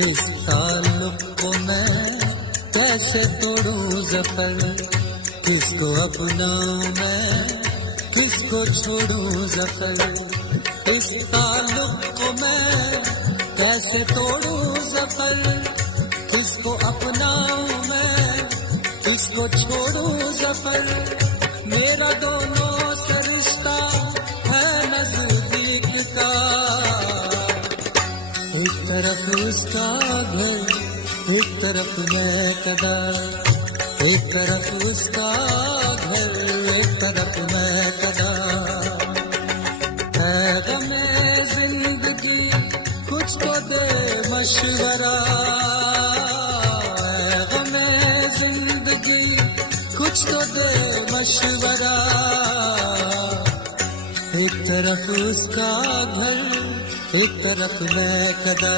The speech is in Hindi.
इस ताल्लुक को मैं कैसे तोड़ूं ज़फ़र, किसको अपनाऊं मैं, किसको छोड़ूं ज़फ़र। इस ताल्लुक को मैं कैसे तोड़ूं ज़फ़र, किसको अपनाऊं मैं, किसको छोड़ूं ज़फ़र। मेरा दोनों से रिश्ता है नज़दीक का, एक तरफ उसका घर, एक तरफ मैं कदा, एक तरफ उसका घर, एक तरफ मैं कदा। है गमे जिंदगी कुछ तो दे मशवरा, है गमे जिंदगी कुछ तो दे मशवरा। एक तरफ उसका घर, एक तरफ मैं कदा।